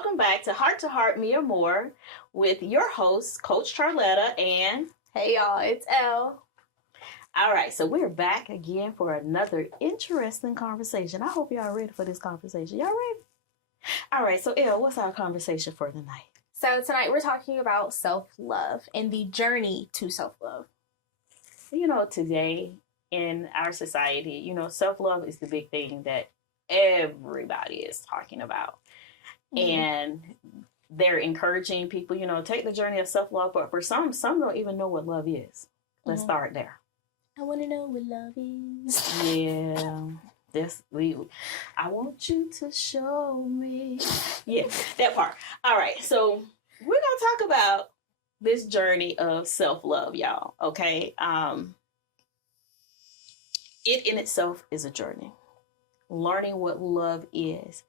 welcome back to Heart, Me or More with your host, Coach Charletta and... Hey y'all, it's Elle. All right, so we're back again for another interesting conversation. I hope y'all ready for this conversation. Y'all ready? All right, so Elle, what's our conversation for tonight? So tonight we're talking about self-love and the journey to self-love. You know, today in our society, you know, self-love is the big thing that everybody is talking about. And they're encouraging people, you know, take the journey of self-love. But for some don't even know what love is. Let's start there. I want to know what love is. Yeah. I want you to show me. Yeah, that part. All right. So we're going to talk about this journey of self-love, y'all. Okay. It in itself is a journey. Learning what love is.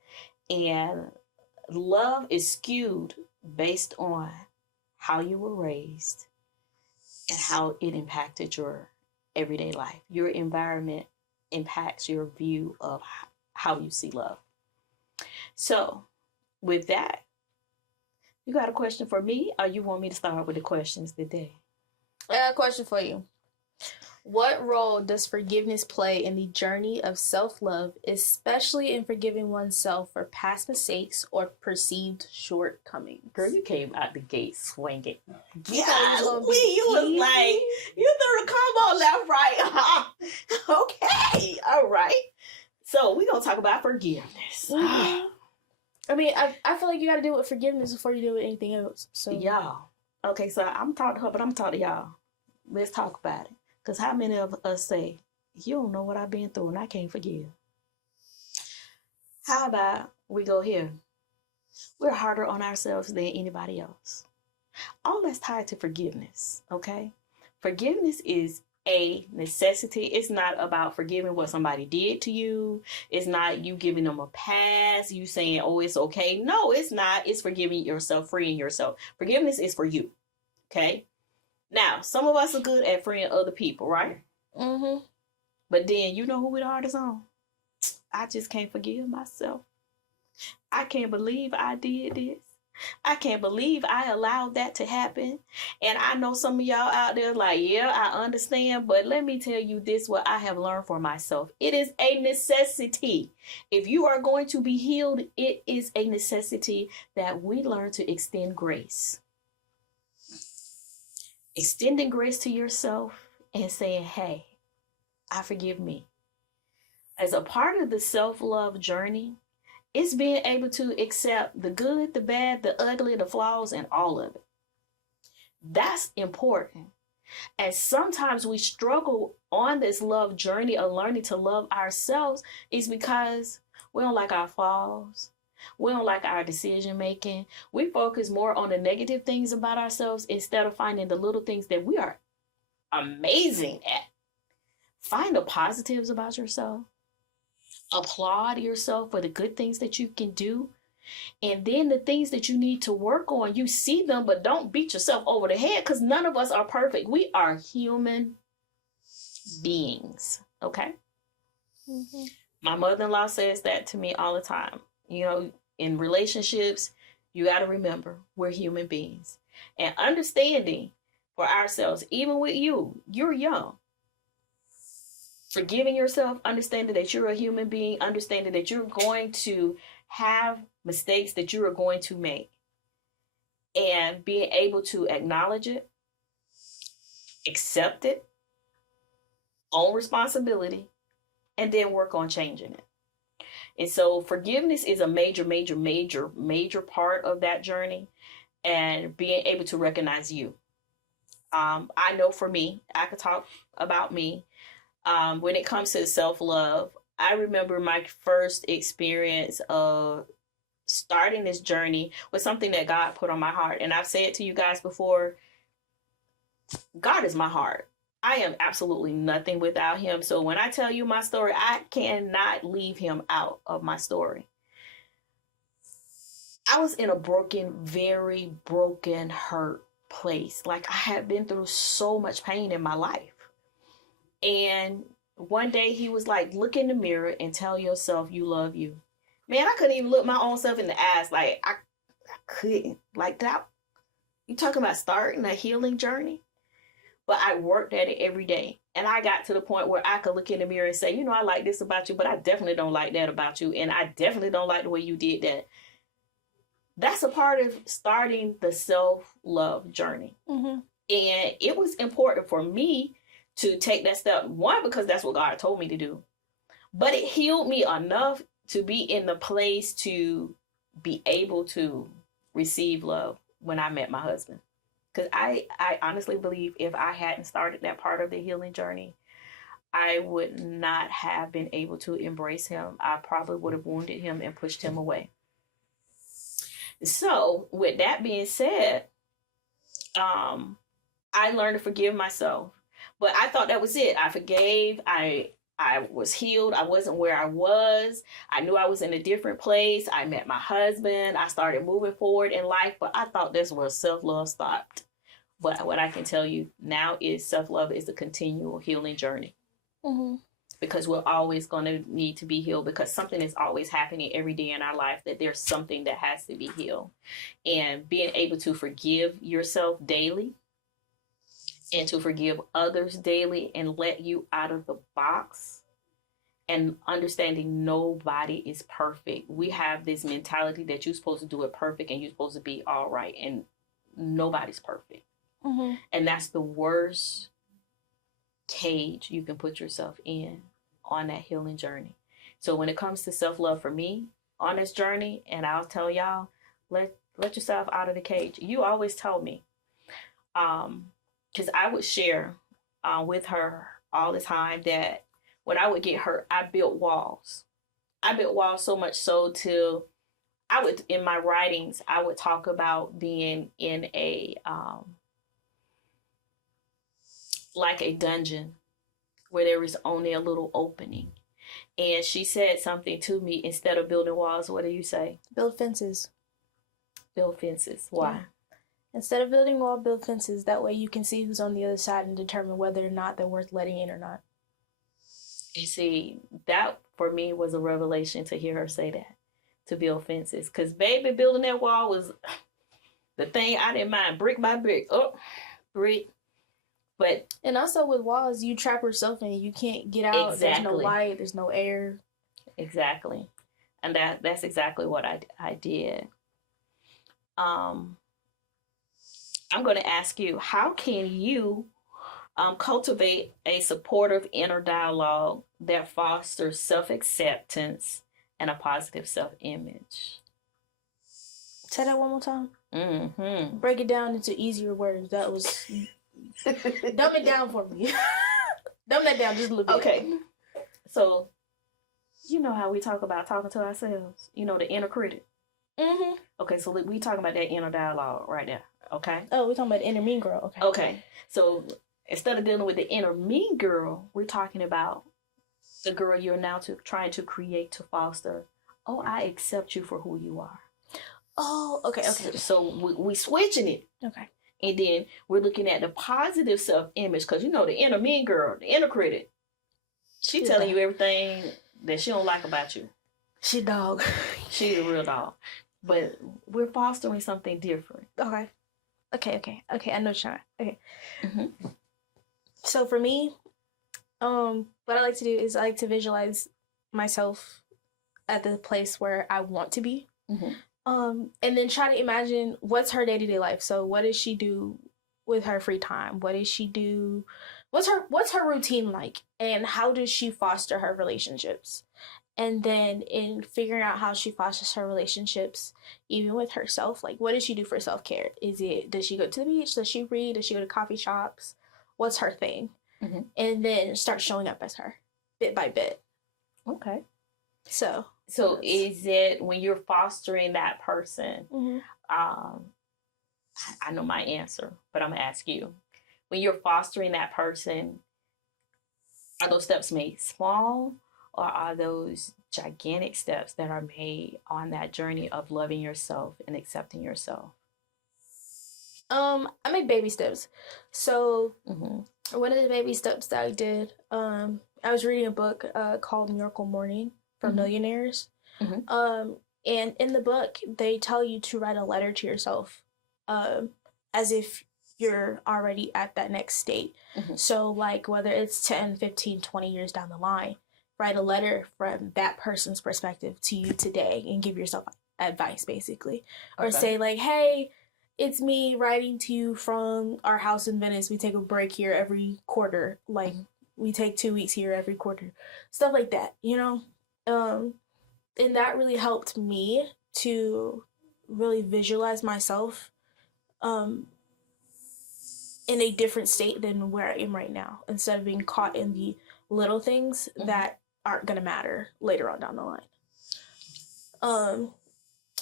And love is skewed based on how you were raised and how it impacted your everyday life. Your environment impacts your view of how you see love. So, with that, you got a question for me, or you want me to start with the questions today? I got a question for you. What role does forgiveness play in the journey of self-love, especially in forgiving oneself for past mistakes or perceived shortcomings? Girl, you came out the gate swinging. Yeah, you was like, you threw the combo left, right. Okay, all right. So we're going to talk about forgiveness. I mean, I feel like you got to deal with forgiveness before you deal with anything else. So y'all. Okay, so I'm talking to her, but I'm talking to y'all. Let's talk about it. Because how many of us say, you don't know what I've been through and I can't forgive? How about we go here? We're harder on ourselves than anybody else. All that's tied to forgiveness, okay? Forgiveness is a necessity. It's not about forgiving what somebody did to you. It's not you giving them a pass, you saying, oh, it's okay. No, it's not. It's forgiving yourself, freeing yourself. Forgiveness is for you, okay? Now, some of us are good at freeing other people, right? But then, you know who we're the hardest on? I just can't forgive myself. I can't believe I did this. I can't believe I allowed that to happen. And I know some of y'all out there like, yeah, I understand. But let me tell you this, what I have learned for myself. It is a necessity. If you are going to be healed, it is a necessity that we learn to extend grace. Extending grace to yourself and saying, hey, I forgive me. As a part of the self-love journey, it's being able to accept the good, the bad, the ugly, the flaws, and all of it. That's important. And sometimes we struggle on this love journey of learning to love ourselves is because we don't like our flaws. We don't like our decision making. We focus more on the negative things about ourselves instead of finding the little things that we are amazing at. Find the positives about yourself. Applaud yourself for the good things that you can do. And then the things that you need to work on, you see them, but don't beat yourself over the head because none of us are perfect. We are human beings, okay? My mother-in-law says that to me all the time. You know, in relationships, you got to remember we're human beings. And understanding for ourselves, even with you, you're young. Forgiving yourself, understanding that you're a human being, understanding that you're going to have mistakes that you are going to make. And being able to acknowledge it, accept it, own responsibility, and then work on changing it. And so forgiveness is a major part of that journey, and being able to recognize you. I know for me, I could talk about me. When it comes to self-love, I remember my first experience of starting this journey was something that God put on my heart. And I've said to you guys before, God is my heart. I am absolutely nothing without him. So when I tell you my story, I cannot leave him out of my story. I was in a very broken, hurt place. Like I had been through so much pain in my life. And one day he was like, look in the mirror and tell yourself you love you. Man, I couldn't even look my own self in the eyes. Like couldn't. Like that, you talking about starting a healing journey? But I worked at it every day. And I got to the point where I could look in the mirror and say, I like this about you, but I definitely don't like that about you. And I definitely don't like the way you did that. That's a part of starting the self-love journey. Mm-hmm. And it was important for me to take that step. One, because that's what God told me to do. But it healed me enough to be in the place to be able to receive love when I met my husband. Because I honestly believe if I hadn't started that part of the healing journey, I would not have been able to embrace him. I probably would have wounded him and pushed him away. So with that being said, I learned to forgive myself. But I thought that was it. I forgave. I was healed. I wasn't where I was. I knew I was in a different place. I met my husband. I started moving forward in life. But I thought that's where self-love stopped. But what I can tell you now is self-love is a continual healing journey. Mm-hmm. Because we're always going to need to be healed, because something is always happening every day in our life, that there's something that has to be healed. And being able to forgive yourself daily and to forgive others daily and let you out of the box, and understanding nobody is perfect. We have this mentality that you're supposed to do it perfect and you're supposed to be all right, and nobody's perfect. Mm-hmm. And that's the worst cage you can put yourself in on that healing journey. So when it comes to self-love for me on this journey, and I'll tell y'all, let yourself out of the cage. You always tell me, because I would share with her all the time that when I would get hurt, I built walls. I built walls so much so till I would, in my writings, I would talk about being in a like a dungeon where there was only a little opening. And she said something to me: instead of building walls, what do you say? Build fences. Build fences. Why? Yeah. Instead of building wall, build fences. That way you can see who's on the other side and determine whether or not they're worth letting in or not. You see, that for me was a revelation to hear her say that, to build fences. Because baby, building that wall was the thing I didn't mind, brick by brick. Oh, brick. But and also with walls, you trap yourself in. You can't get out. Exactly. There's no light. There's no air. Exactly. And that's exactly what I did. I'm going to ask you, how can you cultivate a supportive inner dialogue that fosters self-acceptance and a positive self-image? Say that one more time. Mm-hmm. Break it down into easier words. That was... Dumb it down for me. Dumb that down just a little bit. Okay. So, you know how we talk about talking to ourselves? You know, the inner critic. Mm-hmm. Okay, so we talking about that inner dialogue right there. Okay? Oh, we're talking about the inner mean girl. Okay. Okay. So, instead of dealing with the inner mean girl, we're talking about the girl you're now trying to create, to foster. Oh, I accept you for who you are. Oh, okay. So we switching it. Okay. And then we're looking at the positive self-image, because the inner mean girl, the inner critic, she telling you everything that she don't like about you. She dog. She's a real dog. But we're fostering something different. Okay. I know what you're trying. Okay. Mm-hmm. So for me, what I like to do is I like to visualize myself at the place where I want to be. Mm-hmm. And then try to imagine what's her day-to-day life. So what does she do with her free time? What does she do? What's her routine like? And how does she foster her relationships? And then in figuring out how she fosters her relationships, even with herself, like what does she do for self-care? Does she go to the beach? Does she read? Does she go to coffee shops? What's her thing? Mm-hmm. And then start showing up as her, bit by bit. Okay. So is it when you're fostering that person? Mm-hmm. I know my answer, but I'm gonna ask you. When you're fostering that person, are those steps made small, or are those gigantic steps that are made on that journey of loving yourself and accepting yourself? I make baby steps. So Mm-hmm. one of the baby steps that I did, I was reading a book called Miracle Morning for Mm-hmm. Millionaires. Mm-hmm. And in the book, they tell you to write a letter to yourself, as if you're already at that next state. Mm-hmm. So like whether it's 10, 15, 20 years down the line, write a letter from that person's perspective to you today and give yourself advice, basically. Or say like, hey, it's me writing to you from our house in Venice. We take a break here every quarter. Like, we take 2 weeks here every quarter. Stuff like that, you know? And that really helped me to really visualize myself in a different state than where I am right now, instead of being caught in the little things that aren't going to matter later on down the line.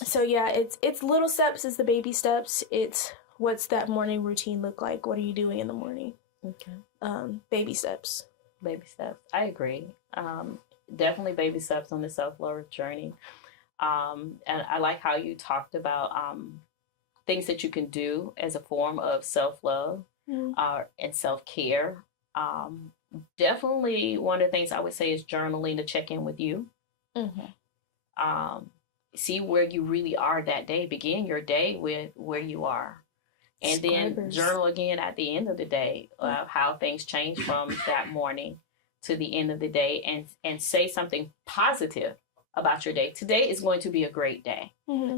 So yeah, it's little steps is the baby steps. It's what's that morning routine look like? What are you doing in the morning? Okay. Baby steps. Baby steps. I agree. Definitely baby steps on the self-love journey. And I like how you talked about things that you can do as a form of self-love and self-care. Definitely one of the things I would say is journaling to check in with you. See where you really are that day. Begin your day with where you are. And then journal again at the end of the day of how things change from that morning to the end of the day, and say something positive about your day. Today is going to be a great day.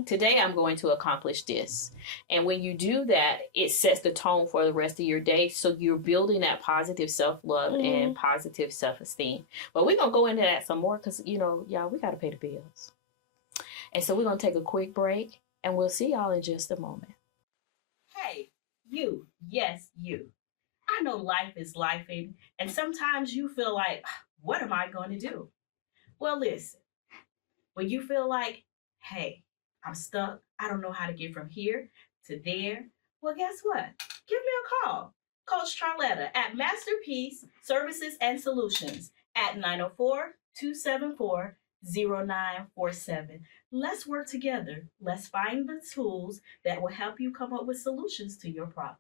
Today I'm going to accomplish this. And when you do that, it sets the tone for the rest of your day. So you're building that positive self-love and positive self-esteem. But we're going to go into that some more because, you know, y'all, we got to pay the bills. And so we're going to take a quick break, and we'll see y'all in just a moment. Hey, you. Yes, you. I know life is lifing, and sometimes you feel like, what am I going to do? Well, listen, when you feel like, hey, I'm stuck, I don't know how to get from here to there, well, guess what? Give me a call. Coach Charletta at Masterpiece Services and Solutions at 904-274-0947. Let's work together. Let's find the tools that will help you come up with solutions to your problem.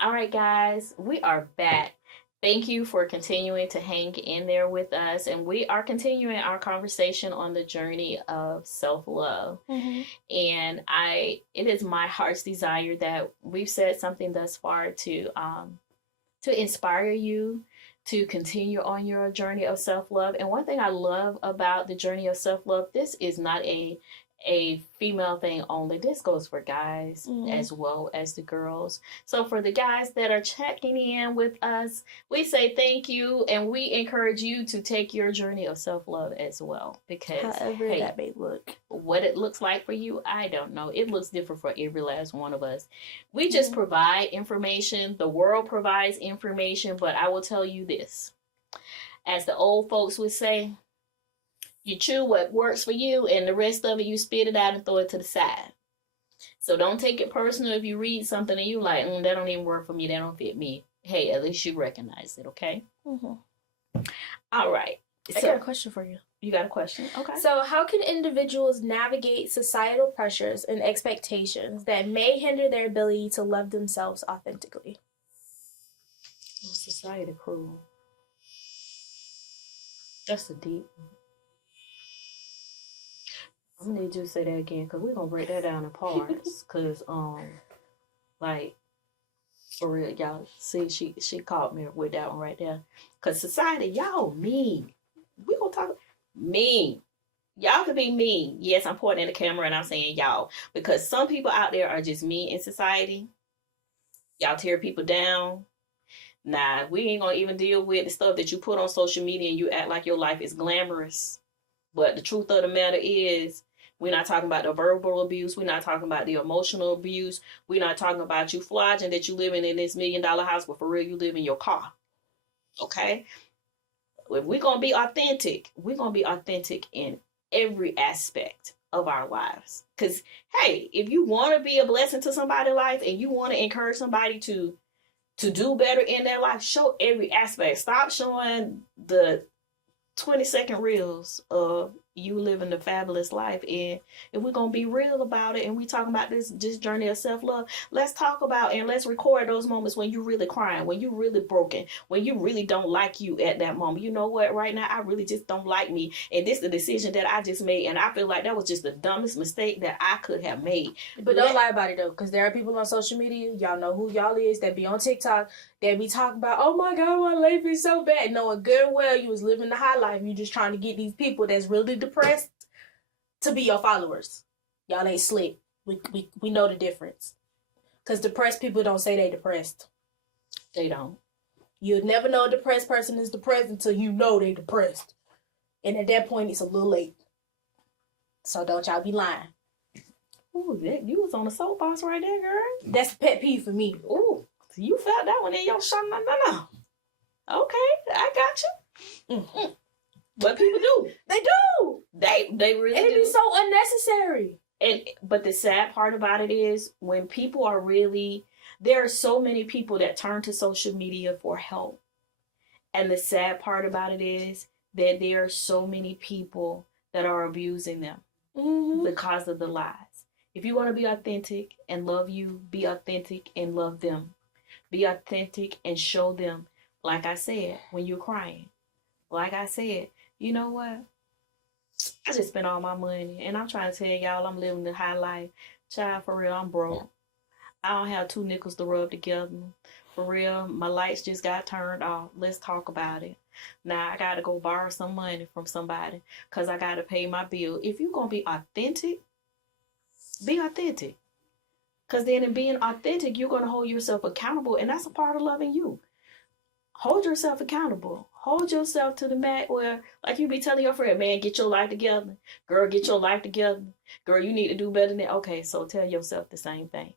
All right, guys, we are back. Thank you for continuing to hang in there with us. And we are continuing our conversation on the journey of self-love. And it is my heart's desire that we've said something thus far to inspire you to continue on your journey of self-love. And one thing I love about the journey of self-love, this is not a female thing only. This goes for guys as well as the girls. So for the guys that are checking in with us, we say thank you, and we encourage you to take your journey of self-love as well, because however that may look. What it looks like for you, I don't know. It looks different for every last one of us. We just provide information. The world provides information, but I will tell you this. As the old folks would say, you chew what works for you, and the rest of it, you spit it out and throw it to the side. So don't take it personal if you read something and you like, that don't even work for me, that don't fit me. Hey, at least you recognize it, okay? All right. I got a question for you. You got a question? Okay. So how can individuals navigate societal pressures and expectations that may hinder their ability to love themselves authentically? Society cruel. That's a deep one. I'm gonna need you to say that again, because we're gonna break that down in parts. Because like, for real, y'all see, she caught me with that one right there. Because society, y'all mean. We gonna talk mean. Y'all can be mean. Yes, I'm pointing in the camera and I'm saying y'all, because some people out there are just mean in society. Y'all tear people down. Nah, we ain't gonna even deal with the stuff that you put on social media and you act like your life is glamorous. But the truth of the matter is, we're not talking about the verbal abuse. We're not talking about the emotional abuse. We're not talking about you flogging that you living in this $1 million house, but for real, you live in your car. Okay? If we're going to be authentic, we're going to be authentic in every aspect of our lives. Because, hey, if you want to be a blessing to somebody's life and you want to encourage somebody to do better in their life, show every aspect. Stop showing the 20-second reels of you living the fabulous life. And if we're gonna be real about it, and we talking about this journey of self-love, let's talk about and let's record those moments when you really crying, when you really broken, when you really don't like you at that moment. You know what, right now I really just don't like me, and this is the decision that I just made, and I feel like that was just the dumbest mistake that I could have made. But don't lie about it though, because there are people on social media, y'all know who y'all is, that be on TikTok, that be talking about, oh my God, my life is so bad, knowing good and well you was living the high life. You just trying to get these people that's really depressed to be your followers. Y'all ain't slick. We know the difference. Because depressed people don't say they depressed. They don't. You'll never know a depressed person is depressed until you know they depressed. And at that point, it's a little late. So don't y'all be lying. Ooh, you was on the soapbox right there, girl. That's a pet peeve for me. Ooh, so you felt that one in your shot. No. Okay, I got you. Mm-hmm. But people do. They do. They really and it do. be so unnecessary. But the sad part about it is when people are really, there are so many people that turn to social media for help. And the sad part about it is that there are so many people that are abusing them because of the lies. If you want to be authentic and love you, be authentic and love them. Be authentic and show them, like I said, when you're crying. Like I said, you know what? I just spent all my money, and I'm trying to tell y'all I'm living the high life. Child, for real, I'm broke. I don't have 2 nickels to rub together. For real, my lights just got turned off. Let's talk about it. Now I got to go borrow some money from somebody because I got to pay my bill. If you're going to be authentic, be authentic. Because then in being authentic, you're going to hold yourself accountable, and that's a part of loving you. Hold yourself accountable. Hold yourself to the mat where, like you be telling your friend, man, get your life together. Girl, get your life together. Girl, you need to do better than that. Okay, so tell yourself the same thing.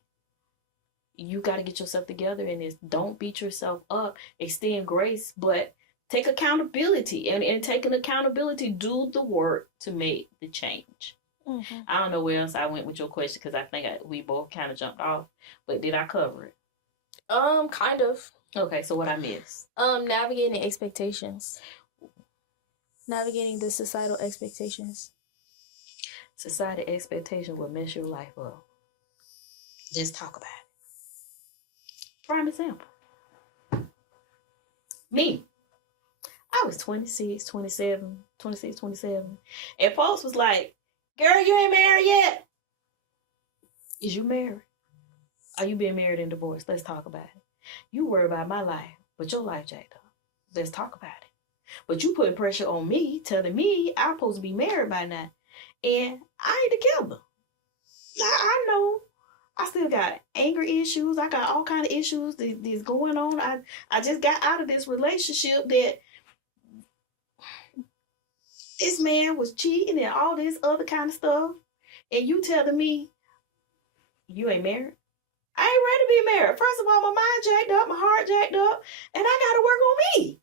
You got to get yourself together in this. Don't beat yourself up. Extend grace, but take accountability. And taking accountability, do the work to make the change. Mm-hmm. I don't know where else I went with your question because I think we both kind of jumped off. But did I cover it? Kind of. Okay, so what I missed? Navigating expectations. Navigating the societal expectations. Societal expectation will mess your life up. Just talk about it. Prime example. Me. I was 26, 27. And folks was like, girl, you ain't married yet. Is you married? Are you being married and divorced? Let's talk about it. You worry about my life, but your life jacked up. Let's talk about it. But you putting pressure on me, telling me I'm supposed to be married by now. And I ain't together. I know. I still got anger issues. I got all kind of issues that's going on. I just got out of this relationship that this man was cheating and all this other kind of stuff. And you telling me you ain't married? I ain't ready to be married. First of all, my mind jacked up, my heart jacked up, and I got to work on me.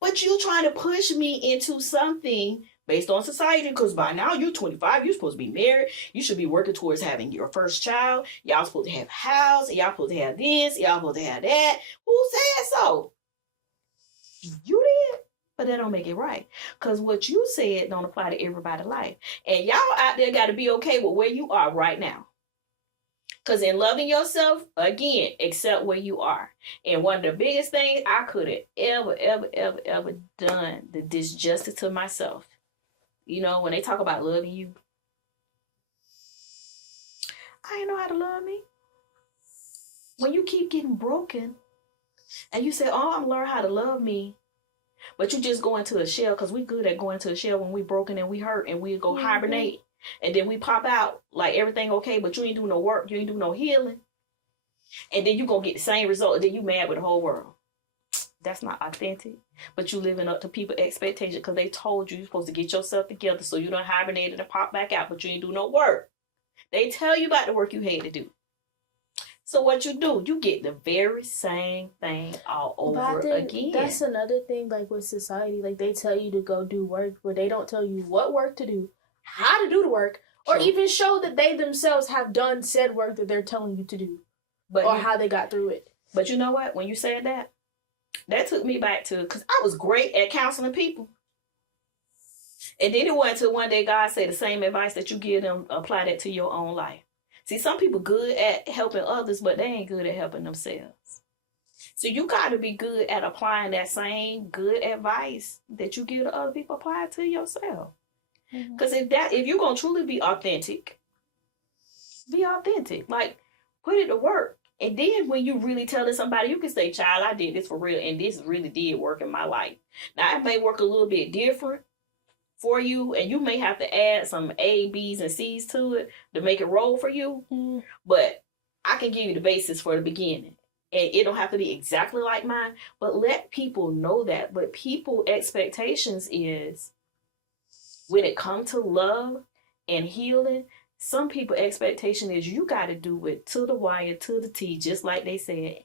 But you trying to push me into something based on society, because by now you're 25, you're supposed to be married. You should be working towards having your first child. Y'all supposed to have a house. Y'all supposed to have this. Y'all supposed to have that. Who said so? You did. But that don't make it right. Because what you said don't apply to everybody's life. And y'all out there got to be okay with where you are right now. Because in loving yourself, again, accept where you are. And one of the biggest things I could have ever done, the disjustice to myself. You know, when they talk about loving you, I didn't know how to love me. When you keep getting broken and you say, oh, I'm learning how to love me, but you just go into a shell, because we good at going to a shell when we broken and we hurt and we go hibernate. And then we pop out like everything okay, but you ain't do no work, you ain't do no healing. And then you going to get the same result, and then you mad with the whole world. That's not authentic. But you living up to people's expectations because they told you you're supposed to get yourself together so you don't hibernate and pop back out, but you ain't do no work. They tell you about the work you had to do. So what you do, you get the very same thing all over again. That's another thing, like with society, like they tell you to go do work, but they don't tell you what work to do, how to do the work, or even show that they themselves have done said work that they're telling you to do, or how they got through it. But you know what? When you said that took me back to, because I was great at counseling people. And then it wasn't until one day God said the same advice that you give them, apply that to your own life. See, some people good at helping others, but they ain't good at helping themselves. So you got to be good at applying that same good advice that you give to other people, apply it to yourself. Because if you're going to truly be authentic. Like, put it to work. And then when you really telling somebody, you can say, child, I did this for real, and this really did work in my life. Now, it may work a little bit different for you, and you may have to add some A, B's, and C's to it to make it roll for you. But I can give you the basis for the beginning. And it don't have to be exactly like mine, but let people know that. But people expectations is, when it comes to love and healing, some people expectation is you got to do it to the wire, to the T, just like they said.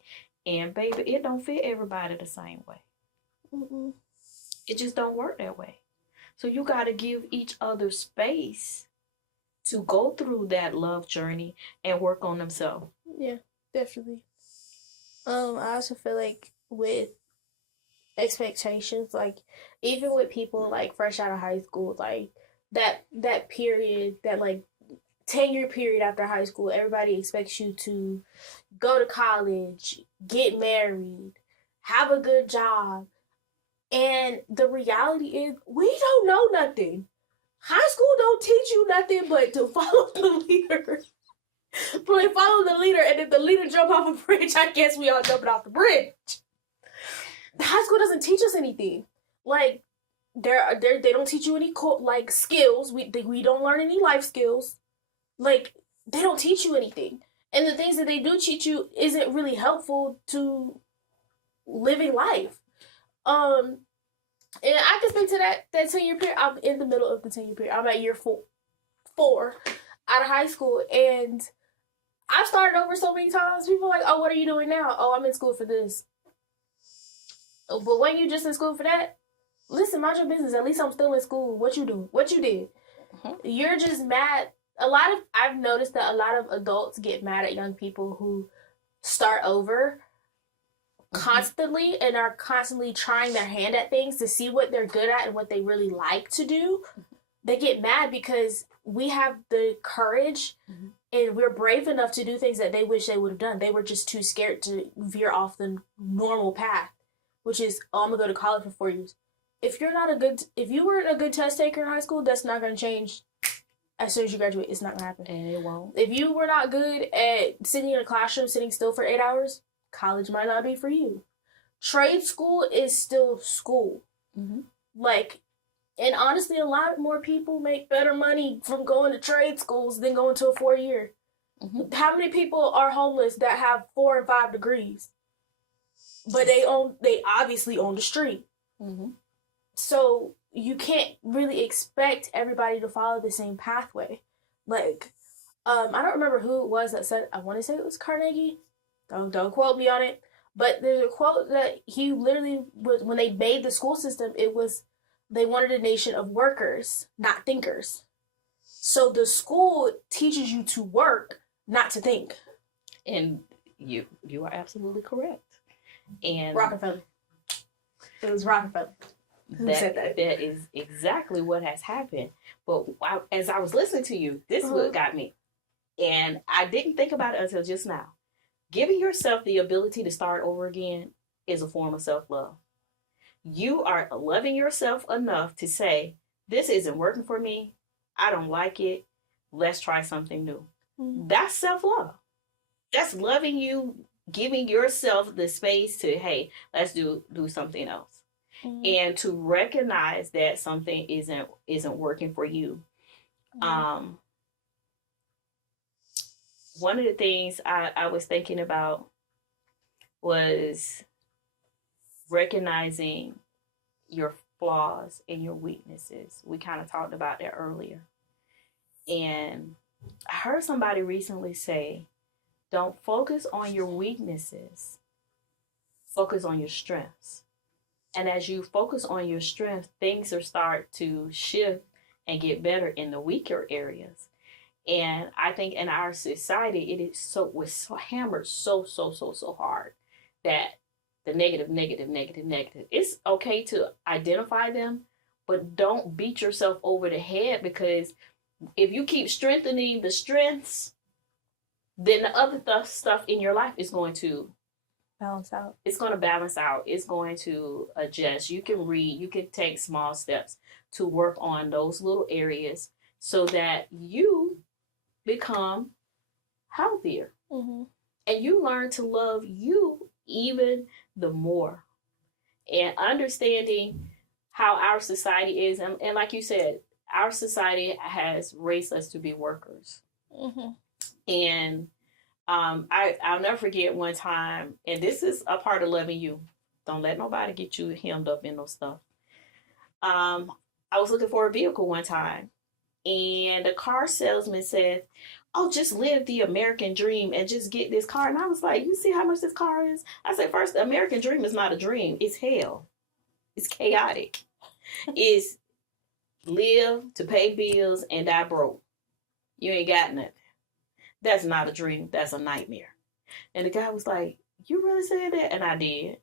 And baby, it don't fit everybody the same way. It just don't work that way. So you got to give each other space to go through that love journey and work on themselves. Yeah, definitely. I also feel like with expectations, like even with people like fresh out of high school, like that period, that like 10-year period after high school, everybody expects you to go to college, get married, have a good job. And the reality is, we don't know nothing. High school don't teach you nothing but to follow the leader. But follow the leader, and if the leader jump off a bridge, I guess we all jumping off the bridge. High school doesn't teach us anything. Like, they don't teach you any like skills. We don't learn any life skills. Like, they don't teach you anything. And the things that they do teach you isn't really helpful to living life. And I can speak to that 10-year period. I'm in the middle of the 10-year period. I'm at year four out of high school, and I've started over so many times. People are like, oh, what are you doing now? Oh, I'm in school for this. But when you just in school for that, listen, mind your business. At least I'm still in school. What you doing? What you did? You're just mad. I've noticed that a lot of adults get mad at young people who start over constantly and are constantly trying their hand at things to see what they're good at and what they really like to do. They get mad because we have the courage and we're brave enough to do things that they wish they would have done. They were just too scared to veer off the normal path, which is, oh, I'm gonna go to college for 4 years. If you weren't a good test taker in high school, that's not gonna change. As soon as you graduate, it's not gonna happen. And it won't. If you were not good at sitting in a classroom, sitting still for 8 hours, college might not be for you. Trade school is still school. Like, and honestly, a lot more people make better money from going to trade schools than going to a 4-year. How many people are homeless that have 4 and 5 degrees? But they obviously own the street. So you can't really expect everybody to follow the same pathway. Like, I don't remember who it was that said, I want to say it was Carnegie. Don't quote me on it. But there's a quote that he literally was, when they made the school system, it was, they wanted a nation of workers, not thinkers. So the school teaches you to work, not to think. And you are absolutely correct. And Rockefeller. It was Rockefeller. Who said that? That is exactly what has happened. But as I was listening to you, this is what got me. And I didn't think about it until just now. Giving yourself the ability to start over again is a form of self-love. You are loving yourself enough to say, this isn't working for me. I don't like it. Let's try something new. That's self-love. That's loving you, giving yourself the space to, hey, let's do something else. And to recognize that something isn't working for you. One of the things I was thinking about was recognizing your flaws and your weaknesses. We kind of talked about that earlier. And I heard somebody recently say, don't focus on your weaknesses. Focus on your strengths. And as you focus on your strengths, things will start to shift and get better in the weaker areas. And I think in our society, was so hammered so hard that the negative. It's okay to identify them, but don't beat yourself over the head, because if you keep strengthening the strengths, then the other stuff in your life is going to balance out. It's going to balance out. It's going to adjust. You can read, you can take small steps to work on those little areas so that you become healthier. Mm-hmm. And you learn to love you even the more. And understanding how our society is, and like you said, our society has raised us to be workers. Mm-hmm. And I'll never forget one time, and this is a part of loving you. Don't let nobody get you hemmed up in no stuff. I was looking for a vehicle one time, and the car salesman said, "Oh, just live the American dream and just get this car." And I was like, "You see how much this car is?" I said, "First, the American dream is not a dream. It's hell. It's chaotic. It's live to pay bills and die broke. You ain't got nothing. That's not a dream. That's a nightmare." And the guy was like, "You really said that?" And I did.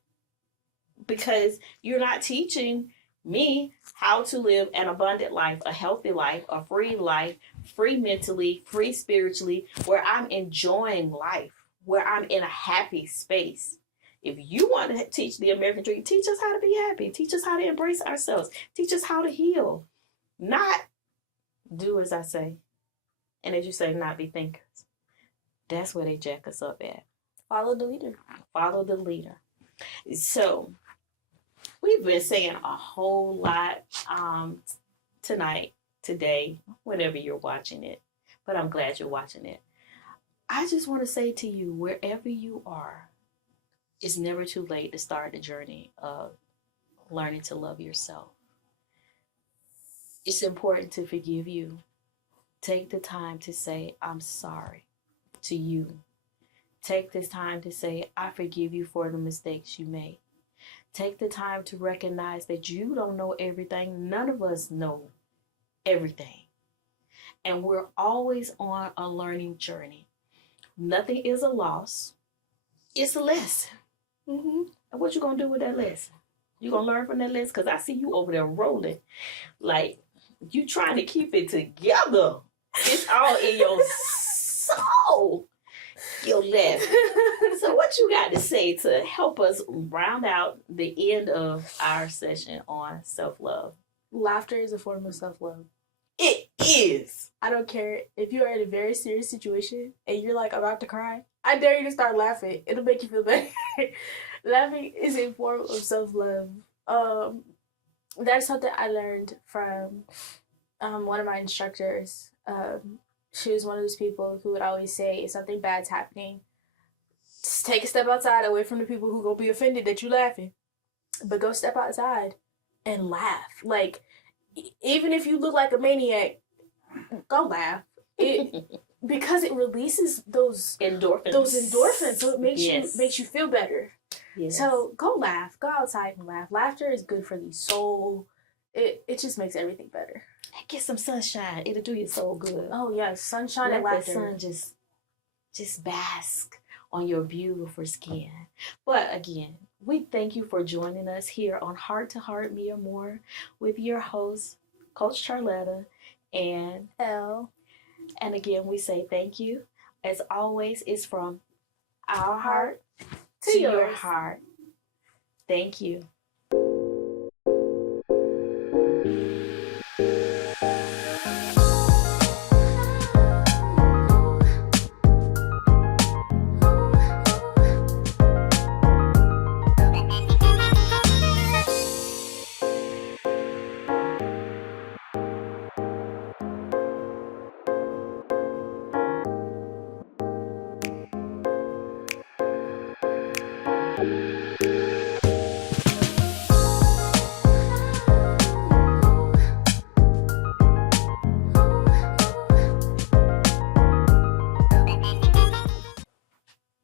Because you're not teaching me how to live an abundant life, a healthy life, a free mentally, free spiritually, where I'm enjoying life, where I'm in a happy space. If you want to teach the American dream, teach us how to be happy. Teach us how to embrace ourselves. Teach us how to heal. Not do as I say. And as you say, not be thinkers. That's where they jack us up at. Follow the leader. Follow the leader. So, we've been saying a whole lot tonight, today, whenever you're watching it. But I'm glad you're watching it. I just want to say to you, wherever you are, it's never too late to start the journey of learning to love yourself. It's important to forgive you. Take the time to say, "I'm sorry," to you. Take this time to say, "I forgive you for the mistakes you made." Take the time to recognize that you don't know everything. None of us know everything. And we're always on a learning journey. Nothing is a loss. It's a lesson. Mm-hmm. And what you going to do with that lesson? You going to learn from that lesson? Because I see you over there rolling. Like, you trying to keep it together. It's all in your soul. You're laughing. So what you got to say to help us round out the end of our session on self-love? Laughter is a form of self-love. It is. I don't care if you are in a very serious situation and you're like about to cry. I dare you to start laughing. It'll make you feel better. Laughing is a form of self-love. That's something I learned from one of my instructors. She was one of those people who would always say, if something bad's happening, just take a step outside, away from the people who gonna be offended that you laughing. But go step outside and laugh. Like, even if you look like a maniac, go laugh. Because it releases those endorphins. So it makes you feel better. Yes. So go laugh. Go outside and laugh. Laughter is good for the soul. It just makes everything better. Get some sunshine. It'll do you so good. Oh yes, sunshine and laughter. Let the sun just bask on your beautiful skin. But again, we thank you for joining us here on Heart to Heart Me or More with your host, Coach Charletta and Elle. And again, we say thank you. As always, it's from our heart to your heart. Thank you.